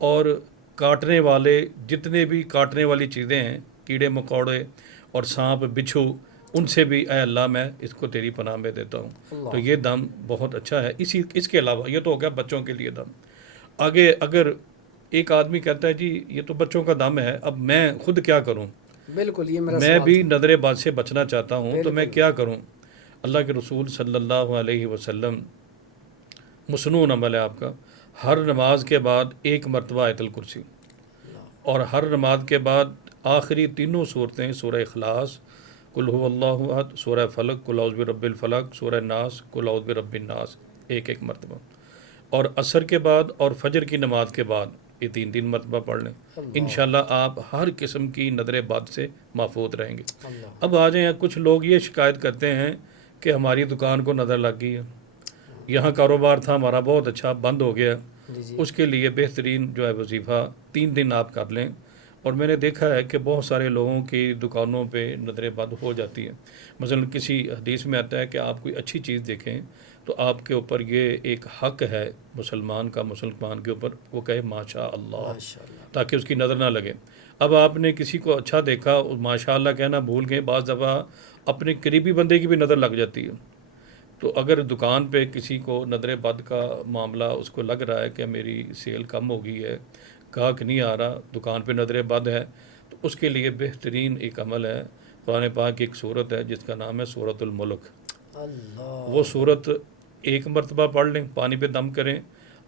اور کاٹنے والے جتنے بھی کاٹنے والی چیزیں ہیں، کیڑے مکوڑے اور سانپ بچھو، ان سے بھی اے اللہ میں اس کو تیری پناہ میں دیتا ہوں۔ اللہ۔ تو یہ دم بہت اچھا ہے۔ اس کے علاوہ یہ تو ہو گیا بچوں کے لیے دم۔ آگے اگر ایک آدمی کہتا ہے جی یہ تو بچوں کا دم ہے، اب میں خود کیا کروں، بالکل یہ میرا میں سوال بھی تھا۔ نظر بد سے بچنا چاہتا ہوں تو میں بالکل۔ کیا کروں؟ اللہ کے رسول صلی اللہ علیہ وسلم، مسنون عمل ہے آپ کا، ہر نماز کے بعد ایک مرتبہ آیت الکرسی، اور ہر نماز کے بعد آخری تینوں صورتیں، سورہ اخلاص، قل هو اللہ احد، سورہ فلق، قل اعوذ برب الفلق، سورہ ناس، قل اعوذ برب الناس، ایک ایک مرتبہ، اور عصر کے بعد اور فجر کی نماز کے بعد یہ تین تین مرتبہ پڑھ لیں۔ انشاءاللہ آپ ہر قسم کی نظر بد سے محفوظ رہیں گے۔ اللہ۔ اب آ جائیں، کچھ لوگ یہ شکایت کرتے ہیں کہ ہماری دکان کو نظر لگ گئی ہے، یہاں کاروبار تھا ہمارا بہت اچھا، بند ہو گیا۔ جی جی۔ اس کے لیے بہترین جو ہے وظیفہ 3 دن آپ کر لیں، اور میں نے دیکھا ہے کہ بہت سارے لوگوں کی دکانوں پہ نظر بد ہو جاتی ہے۔ مثلا کسی حدیث میں آتا ہے کہ آپ کوئی اچھی چیز دیکھیں تو آپ کے اوپر یہ ایک حق ہے مسلمان کا، مسلمان کے اوپر، وہ کہے ماشاء اللہ، ماشاء اللہ۔ تاکہ اس کی نظر نہ لگے۔ اب آپ نے کسی کو اچھا دیکھا، ماشاء اللہ کہنا بھول گئے، بعض دفعہ اپنے قریبی بندے کی بھی نظر لگ جاتی ہے۔ تو اگر دکان پہ کسی کو نظر بد کا معاملہ اس کو لگ رہا ہے کہ میری سیل کم ہو گئی ہے، گاہک نہیں آ رہا، دکان پہ نظر بد ہے، تو اس کے لیے بہترین ایک عمل ہے، قرآن پاک کی ایک صورت ہے جس کا نام ہے سورۃ الملک۔ اللہ۔ وہ صورت ایک مرتبہ پڑھ لیں، پانی پہ دم کریں،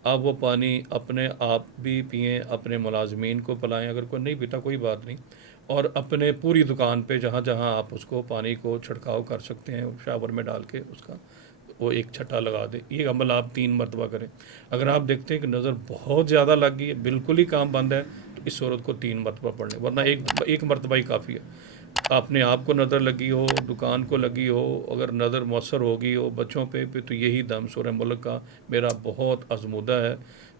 آپ وہ پانی اپنے آپ بھی پئیں، اپنے ملازمین کو پلائیں، اگر کوئی نہیں پیتا کوئی بات نہیں، اور اپنے پوری دکان پہ جہاں جہاں آپ اس کو پانی کو چھڑکاؤ کر سکتے ہیں شاور میں ڈال کے اس کا وہ ایک چھٹا لگا دیں۔ یہ عمل آپ 3 مرتبہ کریں۔ اگر آپ دیکھتے ہیں کہ نظر بہت زیادہ لگ گئی ہے، بالکل ہی کام بند ہے، تو اس صورت کو 3 مرتبہ پڑھ لیں، ورنہ ایک مرتبہ ہی کافی ہے۔ اپنے آپ کو نظر لگی ہو، دکان کو لگی ہو، اگر نظر مؤثر ہوگی ہو بچوں پہ تو یہی دم سورہ ملک کا میرا بہت آزمودہ ہے،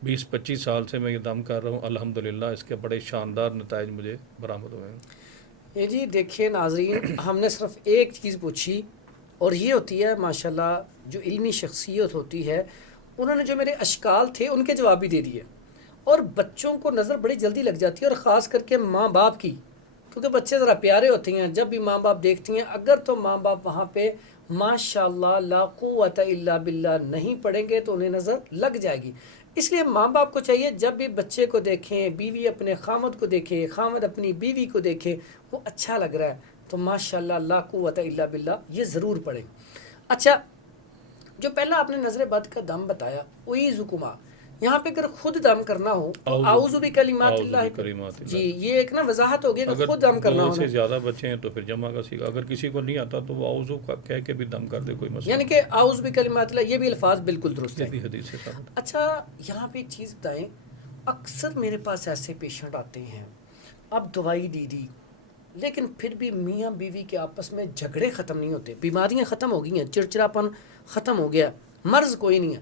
20-25 سال سے میں یہ دم کر رہا ہوں، الحمدللہ اس کے بڑے شاندار نتائج مجھے برآمد ہوئے ہیں۔ یہ جی دیکھیے ناظرین، ہم نے صرف ایک چیز پوچھی، اور یہ ہوتی ہے ماشاءاللہ جو علمی شخصیت ہوتی ہے، انہوں نے جو میرے اشکال تھے ان کے جواب بھی دے دیے، اور بچوں کو نظر بڑی جلدی لگ جاتی ہے، اور خاص کر کے ماں باپ کی، کیونکہ بچے ذرا پیارے ہوتے ہیں، جب بھی ماں باپ دیکھتی ہیں، اگر تو ماں باپ وہاں پہ ماشاءاللہ لا قوت الا باللہ نہیں پڑھیں گے تو انہیں نظر لگ جائے گی۔ اس لیے ماں باپ کو چاہیے جب بھی بچے کو دیکھیں، بیوی اپنے خامد کو دیکھے، خامد اپنی بیوی کو دیکھے، وہ اچھا لگ رہا ہے تو ماشاءاللہ لا قوت الا باللہ یہ ضرور پڑھیں۔ اچھا، جو پہلا آپ نے نظر بد کا دم بتایا اعیذکما، یہاں پہ اگر خود دم کرنا ہو تو اعوذ بکلمات اللہ، بکلمات جی اللہ، یہ ایک نا وضاحت ہوگی کہ اگر خود دم کرنا 2 ہونا، سے زیادہ بچے ہیں تو پھر جمع کا سیکھا، اگر کسی کو نہیں آتا تو وہ اعوذ کا کہہ کے بھی دم کر دے، کوئی مسئلہ یعنی کہ اعوذ بکلمات اللہ، یہ بھی الفاظ بالکل درست یہ ہیں۔ بھی حدیث سے ثابت ہے۔ اچھا یہاں پہ ایک چیز بتائیں، اکثر میرے پاس ایسے پیشنٹ آتے ہیں، اب دوائی دی لیکن پھر بھی میاں بیوی کے آپس میں جھگڑے ختم نہیں ہوتے، بیماریاں ختم ہو گئی ہیں، چڑچڑاپن ختم ہو گیا، مرض کوئی نہیں ہے،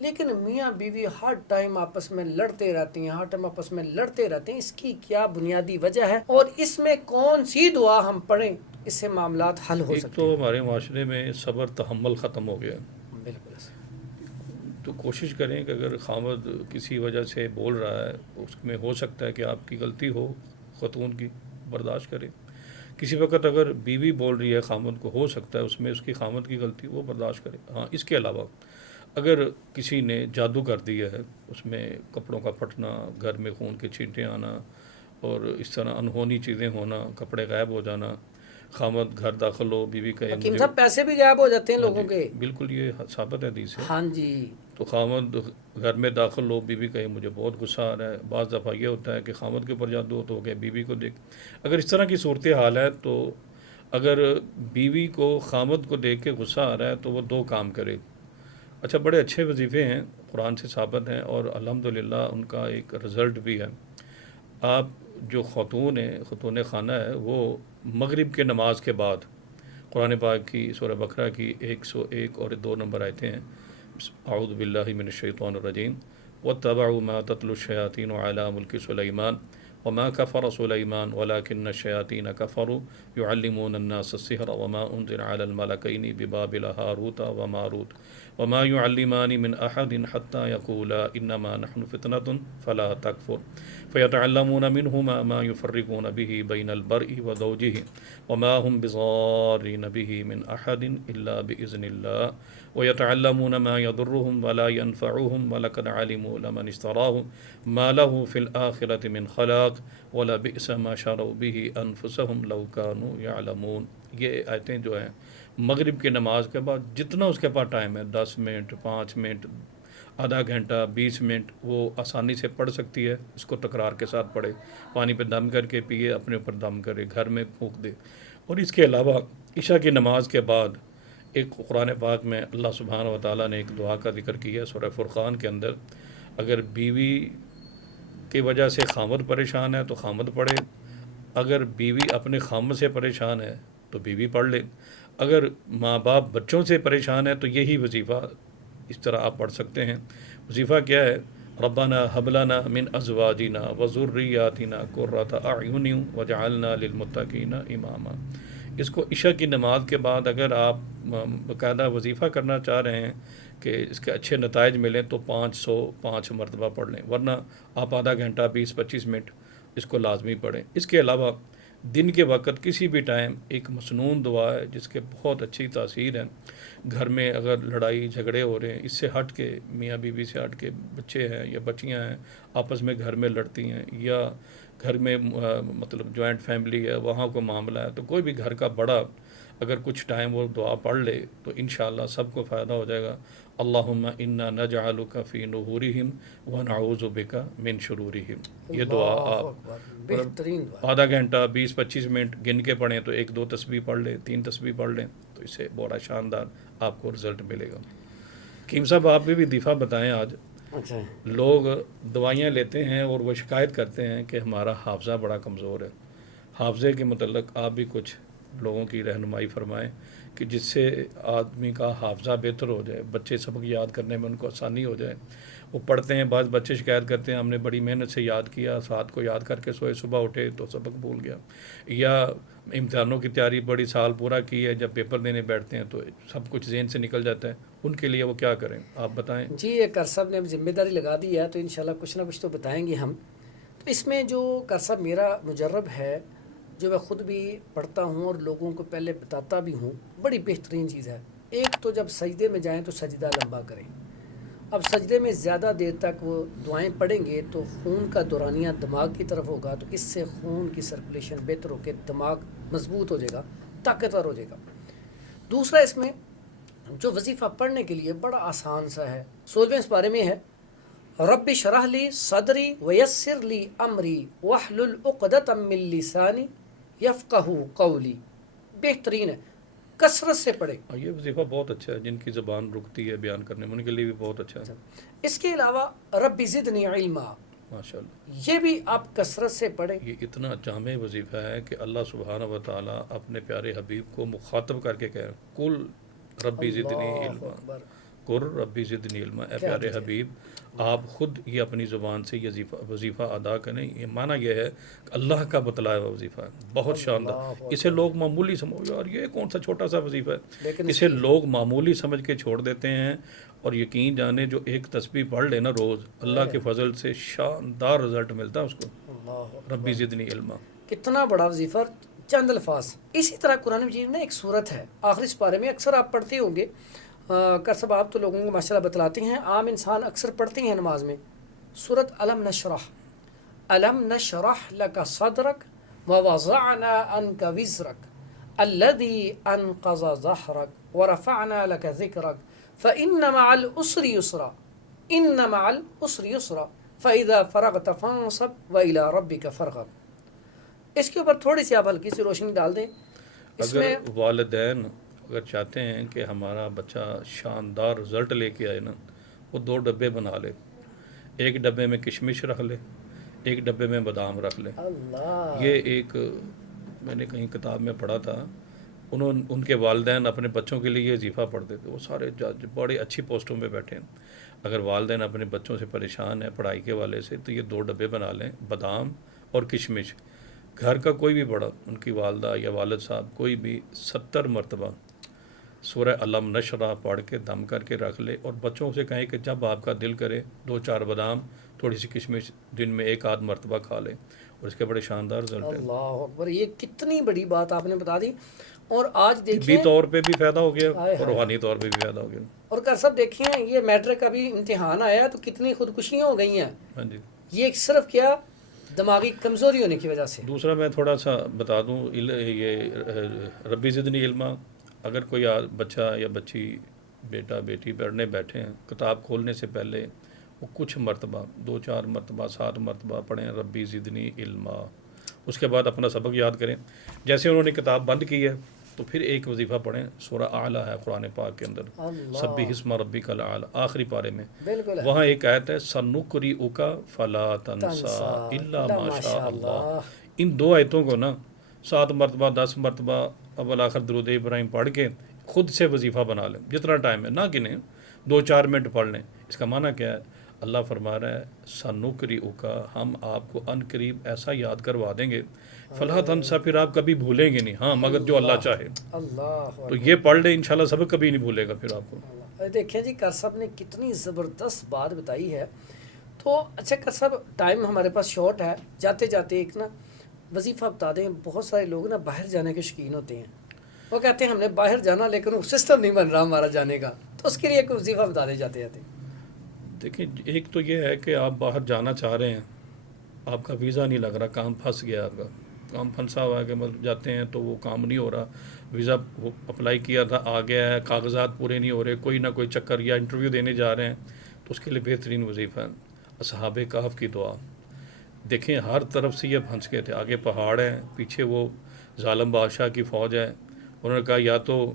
لیکن میاں بیوی ہر ٹائم آپس میں لڑتے رہتے ہیں، ہر ٹائم آپس میں لڑتے رہتے ہیں، اس کی کیا بنیادی وجہ ہے، اور اس میں کون سی دعا ہم پڑھیں اس سے معاملات حل ہو ایک سکتے تو ہیں؟ ہمارے معاشرے میں صبر تحمل ختم ہو گیا، بالکل تو کوشش کریں کہ اگر خامد کسی وجہ سے بول رہا ہے، اس میں ہو سکتا ہے کہ آپ کی غلطی ہو، خاتون کی، برداشت کریں۔ کسی وقت اگر بیوی بول رہی ہے خامد کو، ہو سکتا ہے اس میں اس کی خامد کی غلطی، وہ برداشت کرے۔ ہاں اس کے علاوہ اگر کسی نے جادو کر دیا ہے، اس میں کپڑوں کا پھٹنا، گھر میں خون کے چھینٹے آنا، اور اس طرح انہونی چیزیں ہونا، کپڑے غائب ہو جانا، خامد گھر داخل ہو، بیوی کہے حکیم مجھے، صاحب پیسے بھی غائب ہو جاتے ہیں ہاں لوگوں جی، کے، بالکل یہ ثابت ہے حدیث ہے۔ ہاں جی، تو خامد گھر میں داخل ہو، بیوی کہے مجھے بہت غصہ آ رہا ہے، بعض دفعہ یہ ہوتا ہے کہ خامد کے اوپر جادو ہو گیا، بیوی کو دیکھ، اگر اس طرح کی صورتحال ہے تو اگر بیوی کو خامد کو دیکھ کے غصہ آ رہا ہے تو وہ 2 کام کرے۔ اچھا، بڑے اچھے وظیفے ہیں، قرآن سے ثابت ہیں، اور الحمدللہ ان کا ایک رزلٹ بھی ہے۔ آپ جو خاتون ہیں، خاتون خانہ ہے، وہ مغرب کے نماز کے بعد قرآن پاک کی سورہ بقرہ کی 101 اور 2 نمبر آیتیں ہیں، اعوذ باللہ من الشیطان الرجیم واتبعوا ما تتلو الشیاطین علی ملک سلیمان وما كفر سليمان ولكن الشياطين كفروا يعلمون الناس السحر وما أنزل على الملكين ببابل هاروت وماروت وما يعلمان من أحد حتى يقولا إنما نحن فتنة فلا تكفر فيتعلمون منهما ما يفرقون به بين المرء وزوجه وما هم بضارين به من أحد إلا بإذن الله ويتعلمون ما يضرهم ولا ينفعهم ولقد علموا لمن اشتراه ما له في الآخرة من خلاق ولبئس ما شروا به أنفسهم لو كانوا يعلمون. یہ آیتیں جو ہیں مغرب کی نماز کے بعد جتنا اس کے پاس ٹائم ہے 10 منٹ 5 منٹ آدھا گھنٹہ 20 منٹ وہ آسانی سے پڑھ سکتی ہے. اس کو تکرار کے ساتھ پڑھے, پانی پہ دم کر کے پیے, اپنے اوپر دم کرے, گھر میں پھونک دے. اور اس کے علاوہ عشاء کی نماز کے بعد ایک قرآن پاک میں اللہ سبحانہ و تعالیٰ نے ایک دعا کا ذکر کیا ہے سورہ فرقان کے اندر. اگر بیوی کی وجہ سے خامد پریشان ہے تو خامد پڑھے, اگر بیوی اپنے خامد سے پریشان ہے تو بیوی پڑھ لے, اگر ماں باپ بچوں سے پریشان ہے تو یہی وظیفہ اس طرح آپ پڑھ سکتے ہیں. وظیفہ کیا ہے؟ ربنا حب لنا من ازواجنا وذریاتنا قرۃ اعین وجعلنا للمتقین اماما. اس کو عشاء کی نماز کے بعد اگر آپ باقاعدہ وظیفہ کرنا چاہ رہے ہیں کہ اس کے اچھے نتائج ملیں تو 505 مرتبہ پڑھ لیں, ورنہ آپ آدھا گھنٹہ 20-25 منٹ اس کو لازمی پڑھیں. اس کے علاوہ دن کے وقت کسی بھی ٹائم ایک مسنون دعا ہے جس کے بہت اچھی تاثیر ہے. گھر میں اگر لڑائی جھگڑے ہو رہے ہیں, اس سے ہٹ کے, میاں بیوی سے ہٹ کے, بچے ہیں یا بچیاں ہیں آپس میں گھر میں لڑتی ہیں, یا گھر میں مطلب جوائنٹ فیملی ہے وہاں کو معاملہ ہے, تو کوئی بھی گھر کا بڑا اگر کچھ ٹائم وہ دعا پڑھ لے تو انشاءاللہ سب کو فائدہ ہو جائے گا. اللہم انا نجعلک فی نحورہم ونعوذ بک من شرورہم. یہ دعا آپ بہترین دعا. آدھا گھنٹہ 20-25 منٹ گن کے پڑھیں تو 1-2 تسبیح پڑھ لیں, 3 تسبیح پڑھ لیں, تو اس سے بڑا شاندار آپ کو رزلٹ ملے گا. حکیم صاحب آپ بھی دفعہ بتائیں. آج اچھا, لوگ دوائیاں لیتے ہیں اور وہ شکایت کرتے ہیں کہ ہمارا حافظہ بڑا کمزور ہے. حافظے کے متعلق آپ بھی کچھ لوگوں کی رہنمائی فرمائیں کہ جس سے آدمی کا حافظہ بہتر ہو جائے, بچے سبق یاد کرنے میں ان کو آسانی ہو جائے. وہ پڑھتے ہیں, بعض بچے شکایت کرتے ہیں ہم نے بڑی محنت سے یاد کیا, رات کو یاد کر کے سوئے, صبح اٹھے تو سبق بھول گیا, یا امتحانوں کی تیاری بڑی سال پورا کی ہے, جب پیپر دینے بیٹھتے ہیں تو سب کچھ ذہن سے نکل جاتا ہے. ان کے لیے وہ کیا کریں, آپ بتائیں. جی یہ کرصب نے ذمہ داری لگا دی ہے تو انشاءاللہ کچھ نہ کچھ تو بتائیں گے ہم. تو اس میں جو کرصب میرا مجرب ہے, جو میں خود بھی پڑھتا ہوں اور لوگوں کو پہلے بتاتا بھی ہوں, بڑی بہترین چیز ہے. ایک تو جب سجدے میں جائیں تو سجدہ لمبا کریں. اب سجدے میں زیادہ دیر تک وہ دعائیں پڑھیں گے تو خون کا دورانیہ دماغ کی طرف ہوگا, تو اس سے خون کی سرکولیشن بہتر ہو کے دماغ مضبوط ہو جائے گا, طاقتور ہو جائے گا. دوسرا اس میں جو وظیفہ پڑھنے کے لیے بڑا آسان سا ہے, 16ویں پارے میں ہے, رب اشرح لی صدری ویسر لی امری واحلل عقدۃ من لسانی یفقہوا قولی. بہترین ہے, کثرت سے پڑھے. یہ وظیفہ بہت اچھا ہے, جن کی زبان رکتی ہے بیان کرنے میں ان کے لیے بھی بہت اچھا ہے. اس کے علاوہ رب زدنی علما, ماشاءاللہ, یہ بھی آپ کثرت سے پڑھیں. یہ اتنا جامع وظیفہ ہے کہ اللہ سبحانہ و تعالیٰ اپنے پیارے حبیب کو مخاطب کر کے کہہ, کل ربی زدنی علما, قر ربی زدنی علما. اے پیارے حبیب آپ خود یہ اپنی زبان سے یہ وظیفہ ادا کریں. یہ معنی یہ ہے کہ اللہ کا بتلایا ہوا وظیفہ ہے, بہت شاندار. اسے لوگ معمولی سمجھ, اور یہ کون سا چھوٹا سا وظیفہ ہے, اسے لوگ معمولی سمجھ کے چھوڑ دیتے ہیں. اور یقین جانے جو ایک تسبیح پڑھ لینا روز, اللہ کے فضل سے شاندار رزلٹ ملتا ہے اس کو. ربی زدنی علما, کتنا بڑا وظیفہ, چند الفاظ. اسی طرح قرآن مجید میں ایک صورت ہے آخری پارے میں, اکثر آپ پڑھتے ہوں گے. کرصب آپ تو لوگوں کو ماشاءاللہ بتلاتے ہیں, عام انسان اکثر پڑھتے ہیں نماز میں. سورت علم نشرح لک صدرک ووضعنا عنک وزرک الذی انقض ظہرک ورفعنا لک ذکرک فإن مع العسر یسرا ان مع العسر یسرا فإذا فرغت فانصب وإلی ربک فرغب. اس کے اوپر تھوڑی سی آپ ہلکی سی روشنی ڈال دیں. اس میں اگر والدین اگر چاہتے ہیں کہ ہمارا بچہ شاندار رزلٹ لے کے آئے نا, وہ 2 ڈبے بنا لے. ایک ڈبے میں کشمش رکھ لے, ایک ڈبے میں بادام رکھ لے. اللہ, یہ ایک میں نے کہیں کتاب میں پڑھا تھا, ان کے والدین اپنے بچوں کے لیے یہ وظیفہ پڑھتے تھے. وہ سارے بڑے اچھی پوسٹوں پہ بیٹھے ہیں. اگر والدین اپنے بچوں سے پریشان ہیں پڑھائی کے والے سے تو یہ 2 ڈبے بنا لیں, بادام اور کشمش. گھر کا کوئی بھی بڑا، ان کی والدہ یا والد صاحب کوئی بھی 70 مرتبہ سورہ علم نشرہ پڑھ کے دم کر کے رکھ لے، اور بچوں سے کہیں کہ جب آپ کا دل کرے 2-4 بادام تھوڑی سی کشمش دن میں 1-8 مرتبہ کھا لے، اور اس کے بڑے شاندار رزلٹ ہیں. اللہ اکبر، یہ کتنی بڑی بات آپ نے بتا دی. اور آج طبی دیکھیں طور پہ بھی فائدہ ہو گیا ہائے اور ہائے. روحانی طور پہ بھی فائدہ ہو گیا. اور کر سب دیکھیں یہ میٹرک کا بھی امتحان آیا تو کتنی خودکشیاں ہو گئی ہیں. ہاں جی. یہ صرف کیا دماغی کمزوری ہونے کی وجہ سے. دوسرا میں تھوڑا سا بتا دوں، یہ ربی زدنی علما، اگر کوئی بچہ یا بچی بیٹا بیٹی پڑھنے بیٹھے ہیں، کتاب کھولنے سے پہلے وہ کچھ مرتبہ 2-4 مرتبہ 7 مرتبہ پڑھیں ربی زدنی علما. اس کے بعد اپنا سبق یاد کریں. جیسے انہوں نے کتاب بند کی ہے تو پھر ایک وظیفہ پڑھیں. سورہ اعلیٰ ہے قرآن پاک کے اندر، سبح اسم ربک الاعلیٰ، آخری پارے میں بالکل وہاں ایک آیت ہے سنقرئک فلا تنسا الا ما شاء اللہ. ان 2 آیتوں کو نا 7 مرتبہ 10 مرتبہ اول آخر درود ابراہیم پڑھ کے خود سے وظیفہ بنا لیں، جتنا ٹائم ہے، نہ گنیں 2-4 منٹ پڑھ لیں. اس کا معنی کیا ہے؟ اللہ فرما رہا ہے سنقرئک، ہم آپ کو ان قریب ایسا یاد کروا دیں گے، فلا تنسا، پھر آپ کبھی بھولیں گے نہیں، ہاں مگر جو اللہ چاہے. اللہ تو یہ پڑھ لیں، انشاءاللہ سبق کبھی نہیں بھولے گا پھر آپ کو. دیکھیں جی کر صاحب نے کتنی زبردست بات بتائی ہے. تو اچھا کر صاحب ٹائم ہمارے پاس شارٹ ہے، جاتے جاتے ایک نا وظیفہ بتا دیں. بہت سارے لوگ نا باہر جانے کے شوقین ہوتے ہیں، وہ کہتے ہیں ہم نے باہر جانا لیکن وہ سسٹم نہیں بن رہا ہمارا جانے کا، تو اس کے لیے ایک وظیفہ بتا دیں جاتے جاتے. دیکھیں ایک تو یہ ہے کہ آپ باہر جانا چاہ رہے ہیں، آپ کا ویزا نہیں لگ رہا، کام پھنس گیا، آپ کا کام پھنسا ہوا ہے کہ مطلب جاتے ہیں تو وہ کام نہیں ہو رہا، ویزا اپلائی کیا تھا آ گیا ہے، کاغذات پورے نہیں ہو رہے، کوئی نہ کوئی چکر، یا انٹرویو دینے جا رہے ہیں، تو اس کے لیے بہترین وظیفہ ہے اصحاب کہف کی دعا. دیکھیں ہر طرف سے یہ پھنس گئے تھے، آگے پہاڑ ہیں، پیچھے وہ ظالم بادشاہ کی فوج ہے. انہوں نے کہا یا تو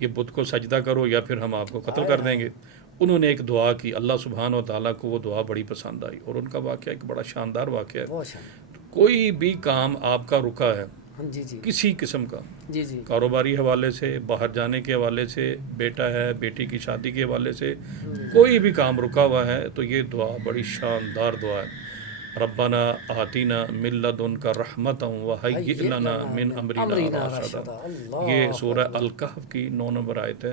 یہ بت کو سجدہ کرو یا پھر ہم آپ کو قتل کر دیں گے. انہوں نے ایک دعا کی، اللہ سبحانہ و تعالیٰ کو وہ دعا بڑی پسند آئی، اور ان کا واقعہ ایک بڑا شاندار واقعہ ہے. بہت شاندار. کوئی بھی کام آپ کا رکا ہے جی جی کسی قسم کا، جی جی کاروباری حوالے سے، باہر جانے کے حوالے سے، بیٹا ہے بیٹی کی شادی کے حوالے سے، کوئی بھی کام رکا ہوا ہے تو یہ دعا بڑی شاندار دعا ہے. ربنا آتینا من لدنک رحمتا وہیئ لنا من امرنا رشدا. یہ سورہ الکہف کی 9 نمبر آیت ہے.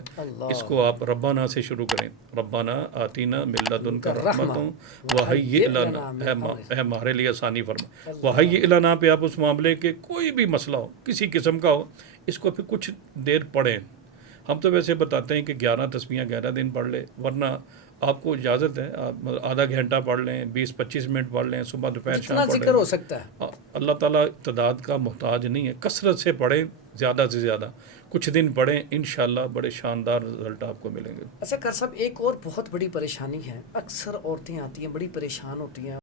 اس کو آپ ربنا سے شروع کریں، ربنا آتینا من لدنک رحمتا وہیئ لنا، اے ہمارے لیے آسانی فرما. وہیئ لنا پہ آپ اس معاملے کے کوئی بھی مسئلہ ہو، کسی قسم کا ہو، اس کو پھر کچھ دیر پڑھیں. ہم تو ویسے بتاتے ہیں کہ 11 تسبیحاں 11 دن پڑھ لیں، ورنہ آپ کو اجازت ہے آپ آدھا گھنٹہ پڑھ لیں، 20-25 منٹ پڑھ لیں، صبح دوپہر شام پڑھ لیں. ذکر ہو سکتا ہے. اللہ تعالیٰ تعداد کا محتاج نہیں ہے، کثرت سے پڑھیں، زیادہ سے زیادہ کچھ دن پڑھیں، انشاءاللہ بڑے شاندار رزلٹ آپ کو ملیں گے. اچھا کر صاحب ایک اور بہت بڑی پریشانی ہے، اکثر عورتیں آتی ہیں بڑی پریشان ہوتی ہیں.